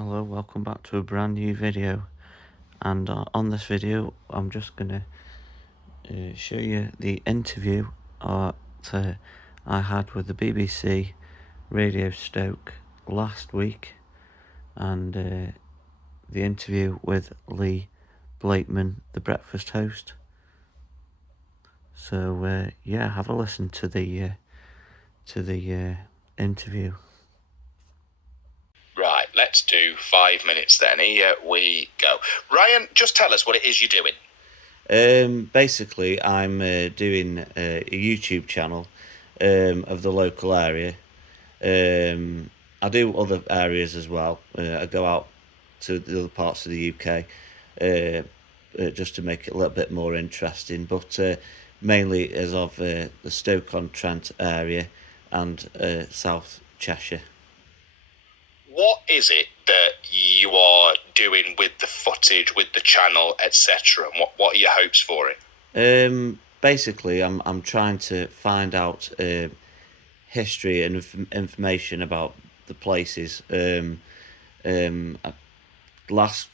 Hello, welcome back to a brand new video, and on this video I'm just going to show you the interview that I had with the BBC Radio Stoke last week, and the interview with Lee Blakeman, the breakfast host. So yeah, have a listen to the interview. Right, let's do 5 minutes then. Here we go. Ryan, just tell us what it is you're doing. Basically, I'm doing a YouTube channel of the local area. I do other areas as well. I go out to the other parts of the UK just to make it a little bit more interesting, but mainly as of the Stoke-on-Trent area and South Cheshire. What is it that you are doing with the footage, with the channel, etc., and what are your hopes for it? Basically, I'm trying to find out history and information about the places. Last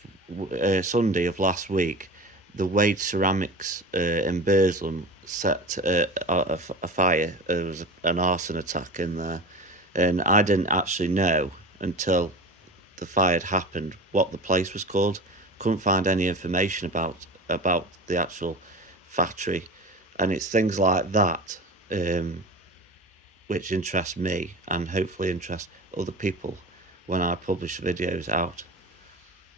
Sunday of last week, the Wade Ceramics in Burslem set a fire. There was an arson attack in there, and I didn't actually know until the fire had happened what the place was called. Couldn't find any information about the actual factory, and it's things like that which interest me and hopefully interest other people when I publish videos out.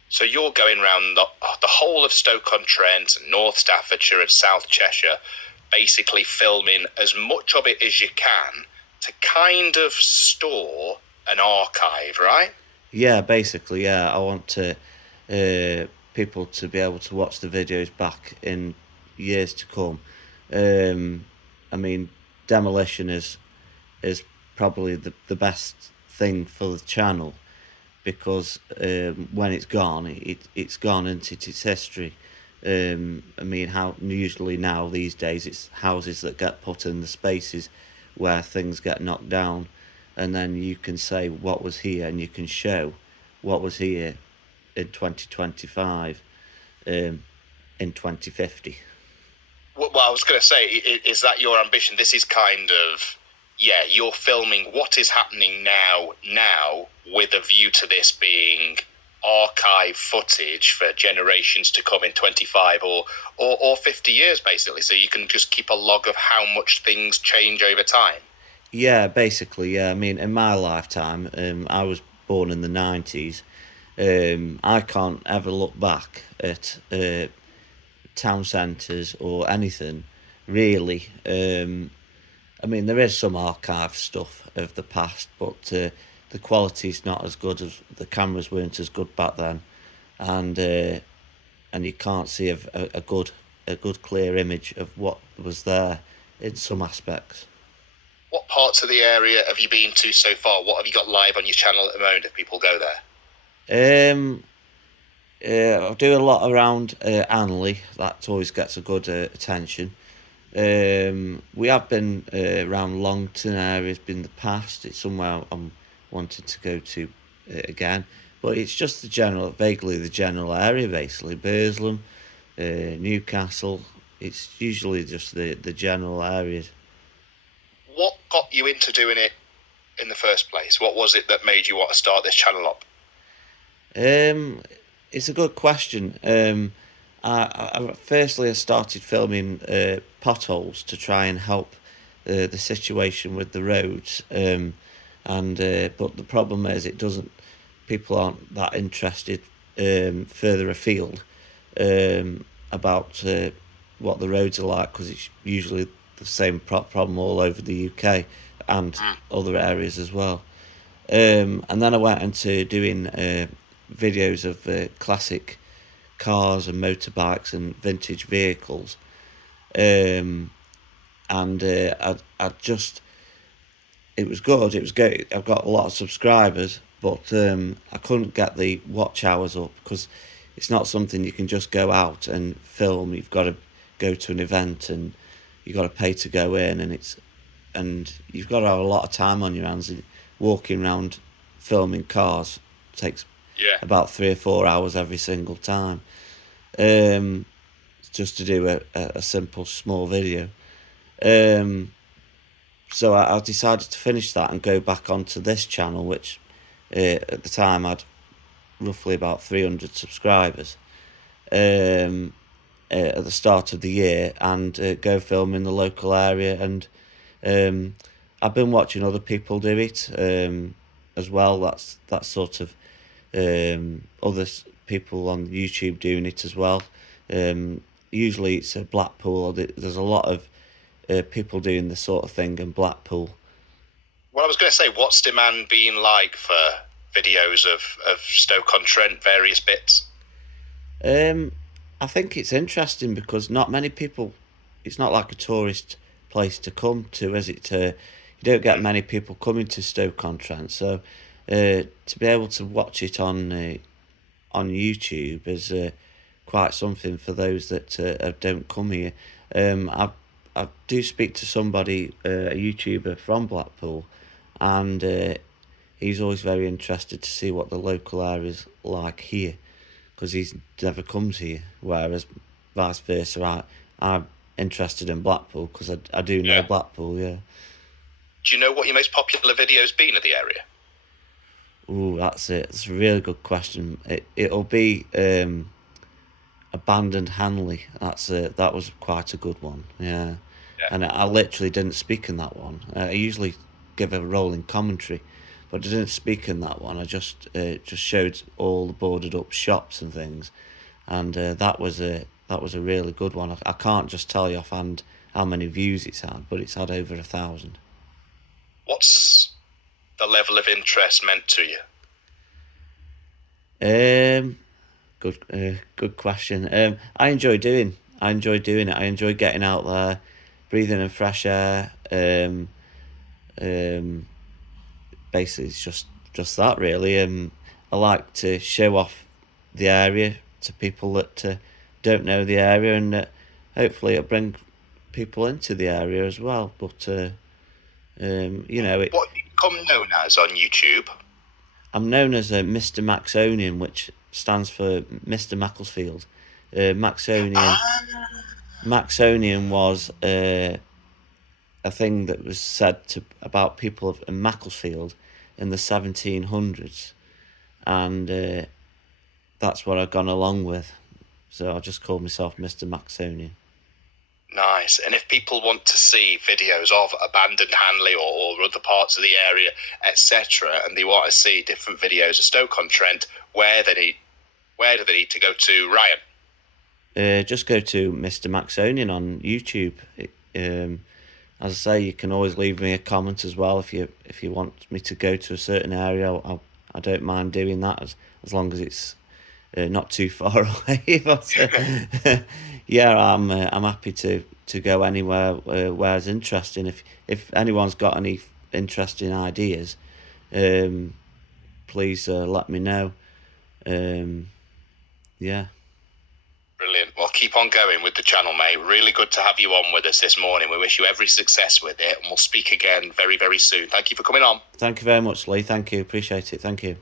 So you're going around the whole of Stoke-on-Trent, North Staffordshire and South Cheshire, basically filming as much of it as you can to kind of store an archive, right? Yeah, basically, yeah. I want people to be able to watch the videos back in years to come. I mean, demolition is probably the best thing for the channel, because when it's gone, it's gone into its history. I mean, how usually now these days it's houses that get put in the spaces where things get knocked down, and then you can say what was here, and you can show what was here in 2025, in 2050. Well, I was going to say, is that your ambition? This is kind of, yeah, you're filming what is happening now with a view to this being archive footage for generations to come in 25 or 50 years, basically, so you can just keep a log of how much things change over time. Yeah, basically, yeah. I mean, in my lifetime, I was born in the 90s. I can't ever look back at town centres or anything, really. I mean, there is some archive stuff of the past, but the quality's not as good. As the cameras weren't as good back then, and you can't see a good clear image of what was there in some aspects. What parts of the area have you been to so far? What have you got live on your channel at the moment if people go there? I do a lot around Anley. That always gets a good attention. We have been around Longton areas in the past. It's somewhere I'm wanting to go to again, but it's just vaguely the general area, basically. Burslem, Newcastle. It's usually just the general areas. What got you into doing it in the first place? What was it that made you want to start this channel up? It's a good question. I started filming potholes to try and help the situation with the roads, but the problem is people aren't that interested further afield about what the roads are like, because it's usually the same problem all over the UK and other areas as well. And then I went into doing videos of classic cars and motorbikes and vintage vehicles, and it was good. It was good. I've got a lot of subscribers, but I couldn't get the watch hours up, because it's not something you can just go out and film. You've got to go to an event, and you've got to pay to go in, and you've got to have a lot of time on your hands. And walking around filming cars takes Yeah. about 3 or 4 hours every single time, just to do a simple small video. So I decided to finish that and go back onto this channel, which at the time had roughly about 300 subscribers at the start of the year, and go film in the local area. And I've been watching other people do it as well. That's sort of other people on YouTube doing it as well. Usually it's a Blackpool. There's a lot of people doing this sort of thing in Blackpool. Well, I was going to say, what's demand been like for videos of Stoke-on-Trent, various bits? I think it's interesting because not many people. It's not like a tourist place to come to, is it? You don't get many people coming to Stoke-on-Trent, so to be able to watch it on YouTube is quite something for those that don't come here. I do speak to somebody, a YouTuber from Blackpool, and he's always very interested to see what the local area's like here, because he's never comes here, whereas vice versa, I'm interested in Blackpool because I do know Blackpool, yeah. Do you know what your most popular video's been of the area? Ooh, that's it. It's a really good question. It'll be Abandoned Hanley. That was quite a good one, yeah. And I literally didn't speak in that one. I usually give a rolling commentary, but I didn't speak in that one. I just showed all the boarded up shops and things, and that was a really good one. I can't just tell you offhand how many views it's had, but it's had over 1,000. What's the level of interest meant to you? Good question. I enjoy doing it. I enjoy getting out there, breathing in fresh air. Basically, it's just that really. I like to show off the area to people that don't know the area, and hopefully it'll bring people into the area as well. But you know, what you become known as on YouTube? I'm known as Mr.Maxonian, which stands for Mr. Macclesfield. Maxonian was a thing that was said about people in Macclesfield in the 1700s, and that's what I've gone along with. So I just called myself Mr. Maxonian. Nice. And if people want to see videos of Abandoned Hanley or other parts of the area, etc., and they want to see different videos of Stoke-on-Trent, where do they need to go to, Ryan? Just go to Mr. Maxonian on YouTube. As I say, you can always leave me a comment as well if you want me to go to a certain area. I don't mind doing that as long as it's not too far away. But yeah, I'm happy to go anywhere where it's interesting. If anyone's got any interesting ideas, please let me know. Yeah. Brilliant. Well, keep on going with the channel, mate. Really good to have you on with us this morning. We wish you every success with it, and we'll speak again very, very soon. Thank you for coming on. Thank you very much, Lee. Thank you. Appreciate it. Thank you.